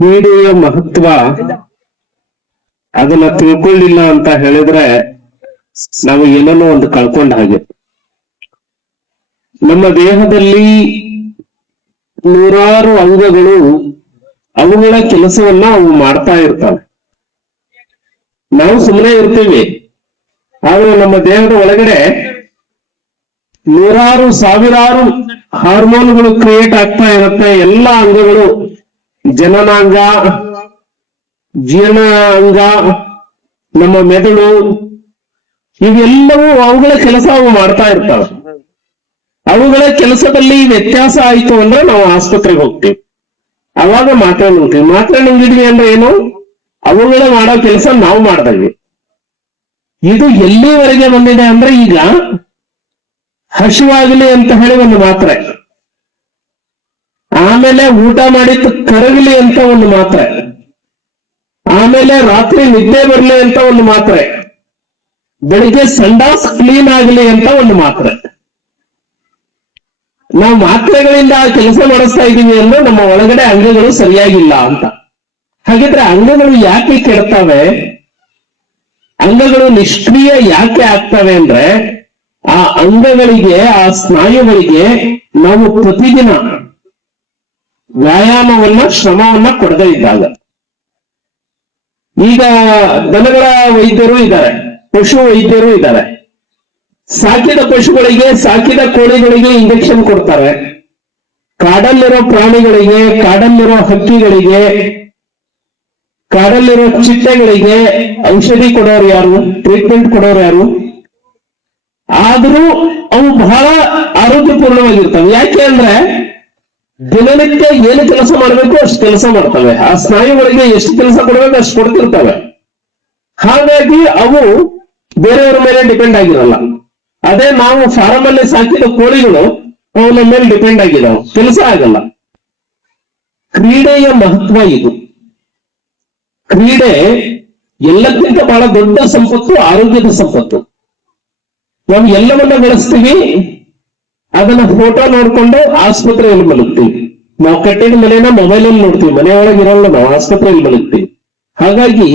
ಕ್ರೀಡೆಯ ಮಹತ್ವ ಅದನ್ನ ತಿಳ್ಕೊಳ್ಳಿಲ್ಲ ಅಂತ ಹೇಳಿದ್ರೆ ನಾವು ಏನನ್ನೋ ಒಂದು ಕಳ್ಕೊಂಡ ಹಾಗೆ. ನಮ್ಮ ದೇಹದಲ್ಲಿ ನೂರಾರು ಅಂಗಗಳು ಅವುಗಳ ಕೆಲಸವನ್ನ ಅವು ಮಾಡ್ತಾ ಇರ್ತವೆ. ನಾವು ಸುಮ್ಮನೆ ಇರ್ತೀವಿ, ಆದ್ರೆ ನಮ್ಮ ದೇಹದ ಒಳಗಡೆ ನೂರಾರು ಸಾವಿರಾರು ಹಾರ್ಮೋನ್ಗಳು ಕ್ರಿಯೇಟ್ ಆಗ್ತಾ ಇರುತ್ತೆ. ಎಲ್ಲ ಅಂಗಗಳು, ಜನನಾಂಗ, ಜೀರ್ಣ ಅಂಗ, ನಮ್ಮ ಮೆದುಳು, ಇವೆಲ್ಲವೂ ಅವುಗಳ ಕೆಲಸ ಅವು ಮಾಡ್ತಾ ಇರ್ತಾವೆ. ಅವುಗಳ ಕೆಲಸದಲ್ಲಿ ವ್ಯತ್ಯಾಸ ಆಯ್ತು ಅಂದ್ರೆ ನಾವು ಆಸ್ಪತ್ರೆಗೆ ಹೋಗ್ತೀವಿ. ಅವಾಗ ಮಾತ್ರೆ ನುಂಗ್ತೀವಿ. ಮಾತ್ರೆ ನುಂಗಿದ್ವಿ ಅಂದ್ರೆ ಏನು? ಅವುಗಳ ಮಾಡೋ ಕೆಲಸ ನಾವು ಮಾಡ್ತೀವಿ. ಇದು ಎಲ್ಲಿವರೆಗೆ ಬಂದಿದೆ ಅಂದ್ರೆ ಈಗ ಹಸಿವಾಗಲಿ ಅಂತ ಹೇಳಿ ಒಂದು ಮಾತ್ರೆ, ಆಮೇಲೆ ಊಟ ಮಾಡಿದ್ದು ಕರಗಲಿ ಅಂತ ಒಂದು ಮಾತ್ರೆ, ಆಮೇಲೆ ರಾತ್ರಿ ನಿದ್ದೆ ಬರಲಿ ಅಂತ ಒಂದು ಮಾತ್ರೆ, ಬೆಳಿಗ್ಗೆ ಸಂಡಾಸ್ ಕ್ಲೀನ್ ಆಗಲಿ ಅಂತ ಒಂದು ಮಾತ್ರೆ. ನಾವು ಮಾತ್ರೆಗಳಿಂದ ಕೆಲಸ ಮಾಡಿಸ್ತಾ ಇದ್ದೀವಿ ಅಂದ್ರೆ ನಮ್ಮ ಒಳಗಡೆ ಅಂಗಗಳು ಸರಿಯಾಗಿಲ್ಲ ಅಂತ. ಹಾಗಿದ್ರೆ ಅಂಗಗಳು ಯಾಕೆ ಕೆಡ್ತವೆ? ಅಂಗಗಳು ನಿಷ್ಕ್ರಿಯ ಯಾಕೆ ಆಗ್ತವೆ ಅಂದ್ರೆ ಆ ಅಂಗಗಳಿಗೆ, ಆ ಸ್ನಾಯುಗಳಿಗೆ ನಾವು ಪ್ರತಿದಿನ ವ್ಯಾಯಾಮವನ್ನ, ಶ್ರಮವನ್ನ ಕೊಡದೇ ಇದ್ದಾಗ. ಈಗ ದನಗಳ ವೈದ್ಯರು ಇದ್ದಾರೆ, ಪಶು ವೈದ್ಯರು ಇದ್ದಾರೆ. ಸಾಕಿದ ಪಶುಗಳಿಗೆ, ಸಾಕಿದ ಕೋಳಿಗಳಿಗೆ ಇಂಜೆಕ್ಷನ್ ಕೊಡ್ತಾರೆ. ಕಾಡಲ್ಲಿರೋ ಪ್ರಾಣಿಗಳಿಗೆ, ಕಾಡಲ್ಲಿರೋ ಹಕ್ಕಿಗಳಿಗೆ, ಕಾಡಲ್ಲಿರೋ ಚಿಟ್ಟೆಗಳಿಗೆ ಔಷಧಿ ಕೊಡೋರು ಯಾರು? ಟ್ರೀಟ್ಮೆಂಟ್ ಕೊಡೋರು ಯಾರು? ಆದ್ರೂ ಅವು ಬಹಳ ಆರೋಗ್ಯಪೂರ್ಣವಾಗಿರ್ತವೆ. ಯಾಕೆ ಅಂದ್ರೆ ದಿನನಿತ್ಯ ಏನು ಕೆಲಸ ಮಾಡಬೇಕು ಅಷ್ಟು ಕೆಲಸ ಮಾಡ್ತವೆ. ಆ ಸ್ನಾಯುಗಳಿಗೆ ಎಷ್ಟು ಕೆಲಸ ಕೊಡಬೇಕು ಅಷ್ಟು ಕೊಡ್ತಿರ್ತವೆ. ಹಾಗಾಗಿ ಅವು ಬೇರೆಯವರ ಮೇಲೆ ಡಿಪೆಂಡ್ ಆಗಿರಲ್ಲ. ಅದೇ ನಾವು ಫಾರಂ ಅಲ್ಲಿ ಸಾಕಿದ ಕೋಳಿಗಳು ಅವನ ಮೇಲೆ ಡಿಪೆಂಡ್ ಆಗಿದಾವೆ, ಕೆಲಸ ಆಗಲ್ಲ. ಕ್ರೀಡೆಯ ಮಹತ್ವ ಇದು. ಕ್ರೀಡೆ ಎಲ್ಲಕ್ಕಿಂತ ಬಹಳ ದೊಡ್ಡ ಸಂಪತ್ತು, ಆರೋಗ್ಯದ ಸಂಪತ್ತು. ನಾವು ಎಲ್ಲವನ್ನ ಬಳಸ್ತೀವಿ, ಅದನ್ನ ಫೋಟೋ ನೋಡ್ಕೊಂಡು ಆಸ್ಪತ್ರೆಯಲ್ಲಿ ಮಲಗ್ತೀವಿ. ನಾವು ಕಟ್ಟಿದ ಮನೆನ ಮೊಬೈಲಲ್ಲಿ ನೋಡ್ತೀವಿ, ಮನೆಯೊಳಗೆ ಇರಲ್ಲ, ನಾವು ಆಸ್ಪತ್ರೆಯಲ್ಲಿ ಮಲಗ್ತೀವಿ. ಹಾಗಾಗಿ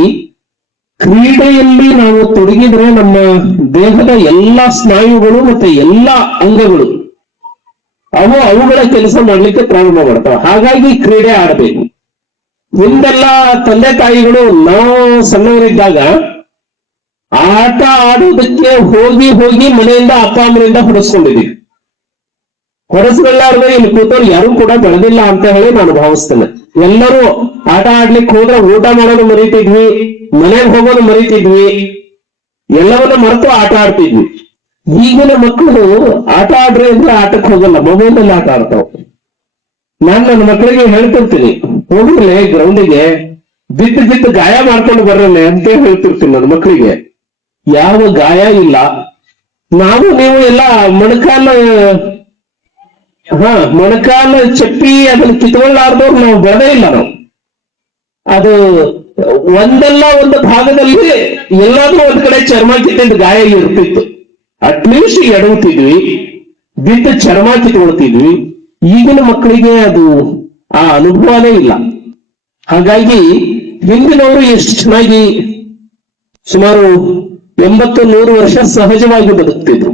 ಕ್ರೀಡೆಯಲ್ಲಿ ನಾವು ತೊಡಗಿದ್ರೆ ನಮ್ಮ ದೇಹದ ಎಲ್ಲಾ ಸ್ನಾಯುಗಳು ಮತ್ತೆ ಎಲ್ಲಾ ಅಂಗಗಳು ಅವುಗಳ ಕೆಲಸ ಮಾಡ್ಲಿಕ್ಕೆ ಪ್ರಾರಂಭ ಮಾಡ್ತಾವೆ. ಹಾಗಾಗಿ ಕ್ರೀಡೆ ಆಡಬೇಕು. ಹಿಂದೆಲ್ಲ ತಂದೆ ತಾಯಿಗಳು ನಾವು ಸಣ್ಣವರಿದ್ದಾಗ ಆಟ ಆಡೋದಕ್ಕೆ ಹೋಗಿ ಹೋಗಿ ಮನೆಯಿಂದ ಅಪ್ಪ ಅಮ್ಮನಿಂದ ಹೊಡೆಸ್ಕೊಂಡಿದ್ದೀವಿ. ಹೊಡೆಸ್ಕೊಳ್ಳಾರ್ದೆ ಇಲ್ಲಿ ಕೂತವ್ರು ಯಾರು ಕೂಡ ಬೆಳೆದಿಲ್ಲ ಅಂತ ಹೇಳಿ ನಾನು ಭಾವಿಸ್ತೇನೆ. ಎಲ್ಲರೂ ಆಟ ಆಡ್ಲಿಕ್ಕೆ ಹೋದ್ರೆ ಊಟ ಮಾಡೋದು ಮರಿತಿದ್ವಿ, ಮನೆಗೆ ಹೋಗೋದು ಮರಿತಿದ್ವಿ, ಎಲ್ಲವನ್ನ ಮರೆತು ಆಟ ಆಡ್ತಿದ್ವಿ. ಈಗಿನ ಮಕ್ಕಳು ಆಟ ಆಡ್ರಿ ಅಂದ್ರೆ ಆಟಕ್ಕೆ ಹೋಗಲ್ಲ, ಮೊಬೈಲ್ ಅಲ್ಲಿ ಆಟ ಆಡ್ತಾವ. ನಾನು ನನ್ನ ಮಕ್ಕಳಿಗೆ ಹೇಳ್ತಿರ್ತೀನಿ, ಹೋಗಿರ್ಲಿ ಗ್ರೌಂಡಿಗೆ, ಬಿದ್ದು ಗಾಯ ಮಾಡ್ಕೊಂಡು ಬರ್ರಲ್ಲ ಅಂತ ಹೇಳ್ತಿರ್ತೀನಿ ನನ್ನ ಮಕ್ಕಳಿಗೆ. ಯಾವ ಗಾಯ ಇಲ್ಲ. ನಾವು ನೀವು ಎಲ್ಲ ಮೊಣಕಾಲ ಚಪ್ಪಿ ಅದನ್ನ ಕಿತ್ಕೊಳ್ಳಾರ್ದವ್ರು ನಾವು ಬೆಳೆದೇ ಇಲ್ಲ. ನಾವು ಅದು ಒಂದಲ್ಲ ಒಂದು ಭಾಗದಲ್ಲಿ ಎಲ್ಲಾದ್ರೂ ಒಂದ್ ಕಡೆ ಚರ್ಮ ಕಿತ್ತಿದ ಗಾಯ ಇರ್ತಿತ್ತು. ಅಟ್ಲೀಸ್ಟ್ ಎಡವುತ್ತಿದ್ವಿ, ಬಿದ್ದು ಚರ್ಮ ಕಿತ್ಕೊಳ್ತಿದ್ವಿ. ಈಗಿನ ಮಕ್ಕಳಿಗೆ ಅದು ಆ ಅನುಭವನೇ ಇಲ್ಲ. ಹಾಗಾಗಿ ಹಿಂದಿನವರು ಎಷ್ಟು ಚೆನ್ನಾಗಿ ಸುಮಾರು 80-100 ವರ್ಷ ಸಹಜವಾಗಿ ಬದುಕ್ತಿದ್ರು.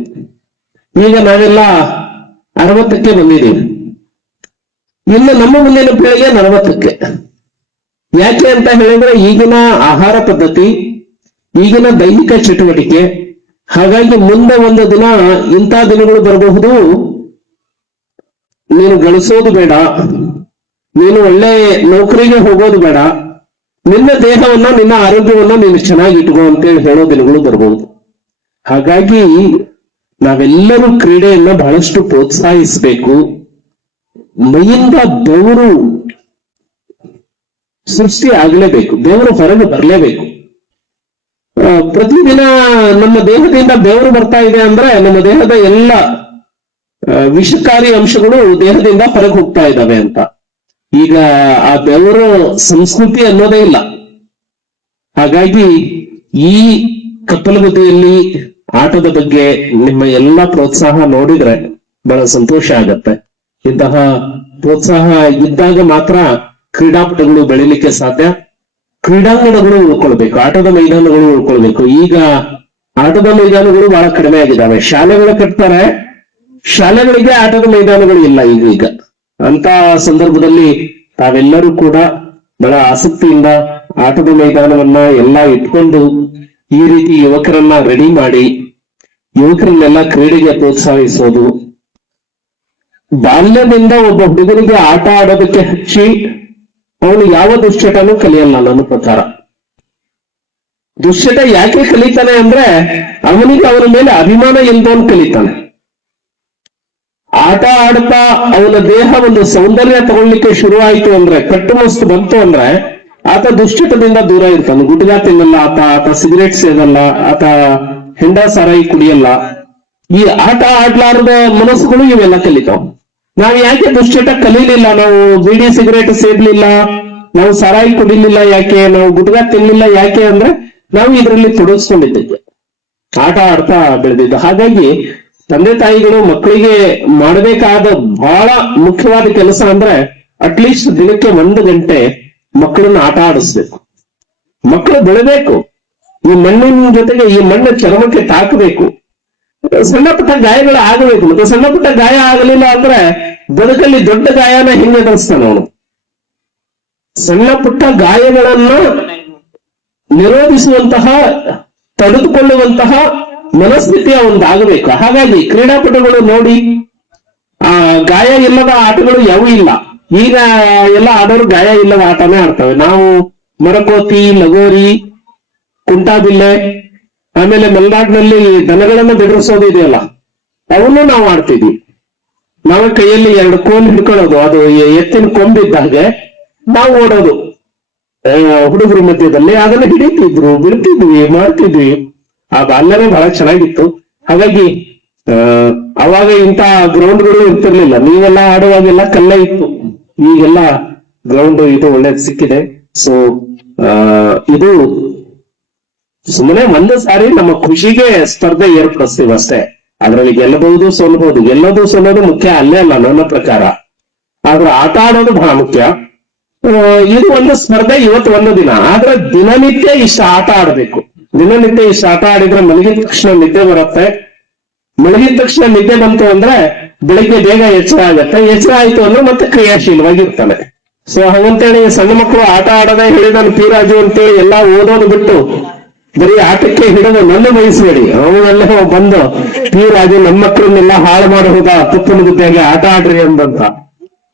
ಈಗ ನಾವೆಲ್ಲ 60ಕ್ಕೆ ಬಂದಿದ್ದೀವಿ. ಇನ್ನು ನಮ್ಮ ಮುಂದಿನ ಪೀಳಿಗೆ 40ಕ್ಕೆ. ಯಾಕೆ ಅಂತ ಹೇಳಿದ್ರೆ ಈಗಿನ ಆಹಾರ ಪದ್ಧತಿ, ಈಗಿನ ದೈಹಿಕ ಚಟುವಟಿಕೆ. ಹಾಗಾಗಿ ಮುಂದೆ ಒಂದು ದಿನ ಇಂಥ ದಿನಗಳು ಬರಬಹುದು, ನೀನು ಗಳಿಸೋದು ಬೇಡ, ನೀನು ಒಳ್ಳೆ ನೌಕರಿಗೆ ಹೋಗೋದು ಬೇಡ, ನಿನ್ನ ದೇಹವನ್ನ, ನಿನ್ನ ಆರೋಗ್ಯವನ್ನ ನೀನು ಚೆನ್ನಾಗಿ ಇಟ್ಕೋ ಅಂತೇಳಿ ಹೇಳೋ ದಿನಗಳು ಬರಬಹುದು. ಹಾಗಾಗಿ ನಾವೆಲ್ಲರೂ ಕ್ರೀಡೆಯನ್ನ ಬಹಳಷ್ಟು ಪ್ರೋತ್ಸಾಹಿಸಬೇಕು. ಮೈಯಿಂದ ಬೆವರು ಸೃಷ್ಟಿ ಆಗಲೇಬೇಕು, ಬೆವರು ಹೊರಗೆ ಬರಲೇಬೇಕು. ಪ್ರತಿದಿನ ನಮ್ಮ ದೇಹದಿಂದ ಬೆವರು ಬರ್ತಾ ಇದೆ ಅಂದ್ರೆ ನಮ್ಮ ದೇಹದ ಎಲ್ಲ ವಿಷಕಾರಿ ಅಂಶಗಳು ದೇಹದಿಂದ ಹೊರಗೆ ಹೋಗ್ತಾ ಇದ್ದಾವೆ ಅಂತ. ಈಗ ಆ ಬೆವರು ಸಂಸ್ಕೃತಿ ಅನ್ನೋದೇ ಇಲ್ಲ. ಹಾಗಾಗಿ ಈ ಕಪ್ಪಲಗುದ್ದೆಯಲ್ಲಿ ಆಟದ ಬಗ್ಗೆ ನಿಮ್ಮ ಎಲ್ಲ ಪ್ರೋತ್ಸಾಹ ನೋಡಿದ್ರೆ ಬಹಳ ಸಂತೋಷ ಆಗತ್ತೆ. ಇಂತಹ ಪ್ರೋತ್ಸಾಹ ಇದ್ದಾಗ ಮಾತ್ರ ಕ್ರೀಡಾಪಟುಗಳು ಬೆಳಿಲಿಕ್ಕೆ ಸಾಧ್ಯ. ಕ್ರೀಡಾಂಗಣಗಳು ಉಳ್ಕೊಳ್ಬೇಕು, ಆಟದ ಮೈದಾನಗಳು ಉಳ್ಕೊಳ್ಬೇಕು. ಈಗ ಆಟದ ಮೈದಾನಗಳು ಬಹಳ ಕಡಿಮೆ ಆಗಿದ್ದಾವೆ. ಶಾಲೆಗಳು ಕಟ್ತಾರೆ, ಶಾಲೆಗಳಿಗೆ ಆಟದ ಮೈದಾನಗಳು ಇಲ್ಲ ಈಗ. ಅಂತ ಸಂದರ್ಭದಲ್ಲಿ ತಾವೆಲ್ಲರೂ ಕೂಡ ಬಹಳ ಆಸಕ್ತಿಯಿಂದ ಆಟದ ಮೈದಾನವನ್ನ ಎಲ್ಲ ಇಟ್ಕೊಂಡು ಈ ರೀತಿ ಯುವಕರನ್ನ ರೆಡಿ ಮಾಡಿ ಯುವಕರನ್ನೆಲ್ಲ ಕ್ರೀಡೆಗೆ ಪ್ರೋತ್ಸಾಹಿಸೋದು. ಬಾಲ್ಯದಿಂದ ಒಬ್ಬ ಹುಡುಗನಿಗೆ ಆಟ ಆಡೋದಕ್ಕೆ ಹಚ್ಚಿ ಅವನು ಯಾವ ದುಶ್ಚಟನೂ ಕಲಿಯಲ್ಲ. ನನ್ನ ಪ್ರಕಾರ ದುಶ್ಚಟ ಯಾಕೆ ಕಲಿತಾನೆ ಅಂದ್ರೆ ಅವನಿಗೆ ಅವನ ಮೇಲೆ ಅಭಿಮಾನ ಇಲ್ದವನು ಕಲಿತಾನೆ. ಆಟ ಆಡ್ತಾ ಅವನ ದೇಹ ಒಂದು ಸೌಂದರ್ಯ ತಗೊಳ್ಲಿಕ್ಕೆ ಶುರು ಆಯ್ತು ಅಂದ್ರೆ, ಕಟ್ಟುಮಸ್ತು ಬಂತು ಅಂದ್ರೆ ಆತ ದುಶ್ಚಟದಿಂದ ದೂರ ಇರ್ತಾನೆ. ಗುಟ್ಕಾ ತಿನ್ನಲ್ಲ ಆತ ಸಿಗರೇಟ್ ಸೇದಲ್ಲ, ಆತ ಹೆಂಡ ಸಾರಾಯಿ ಕುಡಿಯಲ್ಲ. ಈ ಆಟ ಆಡ್ಲಾರದ ಮನಸ್ಸುಗಳು ಇವೆಲ್ಲ ಕಲಿತಾವ. ನಾವ್ ಯಾಕೆ ದುಶ್ಚಟ ಕಲೀಲಿಲ್ಲ? ನಾವು ಬೀಡಿ ಸಿಗರೇಟ್ ಸೇದ್ಲಿಲ್ಲ, ನಾವು ಸಾರಾಯಿ ಕುಡಿಲಿಲ್ಲ ಯಾಕೆ? ನಾವು ಗುಟ್ಕಾ ತಿನ್ಲಿಲ್ಲ ಯಾಕೆ ಅಂದ್ರೆ ನಾವು ಇದರಲ್ಲಿ ತೊಡಗಿಸ್ಕೊಂಡಿದ್ದೇವೆ, ಆಟ ಆಡ್ತಾ ಬೆಳೆದಿದ್ದು. ಹಾಗಾಗಿ ತಂದೆ ತಾಯಿಗಳು ಮಕ್ಕಳಿಗೆ ಮಾಡಬೇಕಾದ ಬಹಳ ಮುಖ್ಯವಾದ ಕೆಲಸ ಅಂದ್ರೆ ಅಟ್ಲೀಸ್ಟ್ ದಿನಕ್ಕೆ 1 ಗಂಟೆ ಮಕ್ಕಳನ್ನ ಆಟ ಆಡಿಸ್ಬೇಕು. ಮಕ್ಕಳು ಬೆಳಬೇಕು, ಈ ಮಣ್ಣಿನ ಜೊತೆಗೆ ಈ ಮಣ್ಣು ಚರ್ಮಕ್ಕೆ ತಾಕಬೇಕು. ಸಣ್ಣ ಪುಟ್ಟ ಗಾಯಗಳು ಆಗಬೇಕು. ಮತ್ತೆ ಸಣ್ಣ ಪುಟ್ಟ ಗಾಯ ಆಗಲಿಲ್ಲ ಅಂದ್ರೆ ಬದುಕಲ್ಲಿ ದೊಡ್ಡ ಗಾಯನ ಹೆಂಗೆ ಎದುರಿಸ್ತಾನ ಅವನು. ಸಣ್ಣ ಪುಟ್ಟ ಗಾಯಗಳನ್ನ ನಿರೋಧಿಸುವಂತಹ, ತಡೆದುಕೊಳ್ಳುವಂತಹ ಮನಸ್ಥಿತಿ ಒಂದಾಗಬೇಕು. ಹಾಗಾಗಿ ಕ್ರೀಡಾಪಟುಗಳು ನೋಡಿ, ಗಾಯ ಇಲ್ಲದ ಆಟಗಳು ಯಾವೂ ಇಲ್ಲ. ಈಗ ಎಲ್ಲ ಆಡೋರು ಗಾಯ ಇಲ್ಲದ ಆಟನೇ ಆಡ್ತವೆ. ನಾವು ಮರಕೋತಿ, ಲಗೋರಿ, ಕುಂಟಾಬಿಲ್ಲೆ, ಆಮೇಲೆ ಮಲೆನಾಡಿನಲ್ಲಿ ದನಗಳನ್ನ ಬೆದರಿಸೋದು ಇದೆಯಲ್ಲ, ಅವನ್ನೂ ನಾವು ಆಡ್ತಿದ್ವಿ. ನಾವು ಕೈಯಲ್ಲಿ 2 ಕೋಲ್ ಹಿಡ್ಕೊಳ್ಳೋದು, ಅದು ಎತ್ತಿನ ಕೊಂಬಿದ್ದಾಗೆ ನಾವು ಓಡೋದು ಹುಡುಗರ ಮಧ್ಯದಲ್ಲಿ. ಅದನ್ನ ಹಿಡಿತಿದ್ರು, ಬಿಡ್ತಿದ್ವಿ, ಮಾಡ್ತಿದ್ವಿ. ಆ ಬಾಲ್ಯನೇ ಬಹಳ ಚೆನ್ನಾಗಿತ್ತು. ಹಾಗಾಗಿ ಅವಾಗ ಇಂಥ ಗ್ರೌಂಡ್ಗಳು ಇರ್ತಿರ್ಲಿಲ್ಲ. ನೀವೆಲ್ಲ ಆಡುವಾಗೆಲ್ಲ ಕಲ್ಲೇ ಇತ್ತು, ಈಗೆಲ್ಲ ಗ್ರೌಂಡ್ ಇದು ಒಳ್ಳೇದು ಸಿಕ್ಕಿದೆ. ಸೊ ಇದು ಸುಮ್ಮನೆ ಒಂದು ಸಾರಿ ನಮ್ಮ ಖುಷಿಗೆ ಸ್ಪರ್ಧೆ ಏರ್ಪಡಿಸ್ತೀವಿ ಅಷ್ಟೇ. ಅದ್ರಲ್ಲಿ ಗೆಲ್ಲಬಹುದು, ಸೋಲ್ಬಹುದು. ಗೆಲ್ಲೋದು ಸೋಲೋದು ಮುಖ್ಯ ಅಲ್ಲೇ ಅಲ್ಲ ನನ್ನ ಪ್ರಕಾರ. ಆದ್ರೆ ಆಟ ಆಡೋದು ಬಹಳ ಮುಖ್ಯ. ಇದು ಒಂದು ಸ್ಪರ್ಧೆ, ಇವತ್ತು ಒಂದು ದಿನ. ಆದ್ರೆ ದಿನನಿತ್ಯ ಇಷ್ಟು ಆಟ ಆಡ್ಬೇಕು. ದಿನನಿತ್ಯ ಇಷ್ಟು ಆಟ ಆಡಿದ್ರೆ ಮಲಗಿದ ತಕ್ಷಣ ನಿದ್ದೆ ಬರುತ್ತೆ. ಮಲಗಿದ ತಕ್ಷಣ ನಿದ್ದೆ ಬಂತು ಅಂದ್ರೆ ಬೆಳಿಗ್ಗೆ ಬೇಗ ಎಚ್ಚರ ಆಗತ್ತೆ. ಎಚ್ಚರ ಆಯ್ತು ಅಂದ್ರೆ ಮತ್ತೆ ಕ್ರಿಯಾಶೀಲವಾಗಿರ್ತಾನೆ. ಸೊ ಹಾಗಂತೇಳಿ ಸಣ್ಣ ಮಕ್ಕಳು ಆಟ ಆಡೋದೇ ಹೇಳಿದಾನು ಪಿ ರಾಜು ಅಂತೇಳಿ ಎಲ್ಲಾ ಓದೋದು ಬಿಟ್ಟು ಬರೀ ಆಟಕ್ಕೆ ಹಿಡಿದು ನನ್ನ ವಹಿಸಬೇಡಿ. ಅವನಲ್ಲೇ ಬಂದು ಪಿ ರಾಜು ನಮ್ಮ ಮಕ್ಕಳನ್ನೆಲ್ಲ ಹಾಳು ಮಾಡಬಹುದಾ, ತುಪ್ಪನ ಗುದ್ದೆಗೆ ಆಟ ಆಡ್ರಿ ಅಂದಂತ.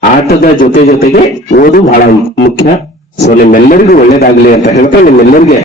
ಆಟದ ಜೊತೆಗೆ ಓದು ಬಹಳ ಮುಖ್ಯ. ಸೊ ನಿಮ್ಮೆಲ್ಲರಿಗೂ ಒಳ್ಳೇದಾಗ್ಲಿ ಅಂತ ಹೇಳ್ತಾ ನಿಮ್ಮೆಲ್ಲರಿಗೆ